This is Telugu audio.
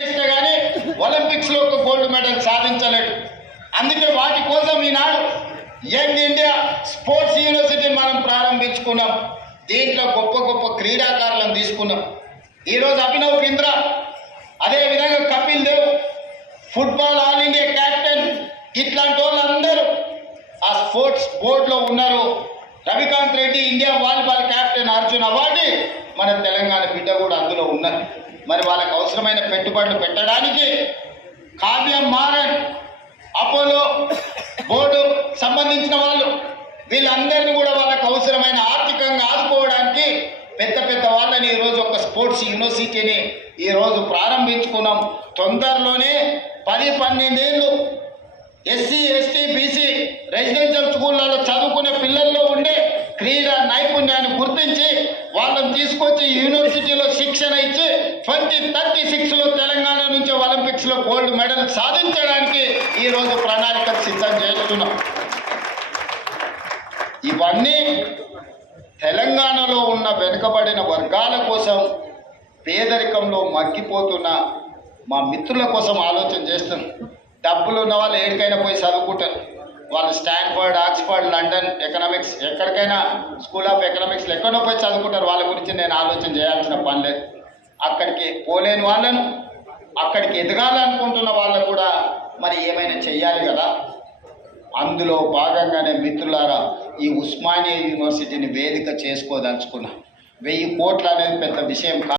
కానీ ఒలింపిక్స్ లో ఒక గోల్డ్ మెడల్ సాధించలేడు. అందుకే వాటి కోసం ఈనాడు యంగ్ ఇండియా స్పోర్ట్స్ యూనివర్సిటీని మనం ప్రారంభించుకున్నాం. దీంట్లో గొప్ప గొప్ప క్రీడాకారులను తీసుకున్నాం. ఈరోజు అభినవ్ బింద్రా, అదేవిధంగా Kapil Dev, football all India captain, ఇట్లాంటి వాళ్ళందరూ ఆ స్పోర్ట్స్ బోర్డులో ఉన్నారు. Ravikant Reddy India volleyball captain, Arjun award మన తెలంగాణ బిడ్డ కూడా అందులో ఉన్నారు. మరి వాళ్ళకి అవసరమైన పెట్టుబడులు పెట్టడానికి కావ్యం మారన్, అపోలో బోర్డు సంబంధించిన వాళ్ళు వీళ్ళందరినీ కూడా వాళ్ళకు అవసరమైన ఆర్థికంగా ఆదుకోవడానికి పెద్ద పెద్ద వాళ్ళని ఈరోజు ఒక స్పోర్ట్స్ యూనివర్సిటీని ఈరోజు ప్రారంభించుకున్నాం. తొందరలోనే 10-12 ఏళ్ళు ఎస్సీ ఎస్టీ బీసీ రెసిడెన్షియల్ స్కూళ్ళలో చదువుకునే పిల్లల్లో ఉండే క్రీడా నైపుణ్యాన్ని గుర్తించి వాళ్ళని తీసుకొచ్చి యూనివర్సిటీలో శిక్షణ ఇచ్చి 2036లో తెలంగాణ నుంచి ఒలింపిక్స్లో గోల్డ్ మెడల్ సాధించడానికి ఈరోజు ప్రణాళికలు సిద్ధం చేస్తున్నాం. ఇవన్నీ తెలంగాణలో ఉన్న వెనుకబడిన వర్గాల కోసం, పేదరికంలో మగ్గిపోతున్న మా మిత్రుల కోసం ఆలోచన చేస్తున్నాం. డబ్బులు ఉన్న వాళ్ళు ఎక్కడికైనా పోయి చదువుకుంటారు. వాళ్ళు స్టాన్ఫర్డ్, ఆక్స్ఫర్డ్, లండన్ ఎకనామిక్స్, ఎక్కడికైనా స్కూల్ ఆఫ్ ఎకనామిక్స్లో ఎక్కడో పోయి చదువుకుంటారు. వాళ్ళ గురించి నేను ఆలోచన చేయాల్సిన పని లేదు. అక్కడికి పోలేని వాళ్ళను, అక్కడికి ఎదగాలనుకుంటున్న వాళ్ళకు కూడా మరి ఏమైనా చెయ్యాలి కదా. అందులో భాగంగానే మిత్రులారా ఈ ఉస్మానియా యూనివర్సిటీని వేదిక చేసుకోదలుచుకున్నా. 1000 కోట్లు అనేది పెద్ద విషయం కాదు.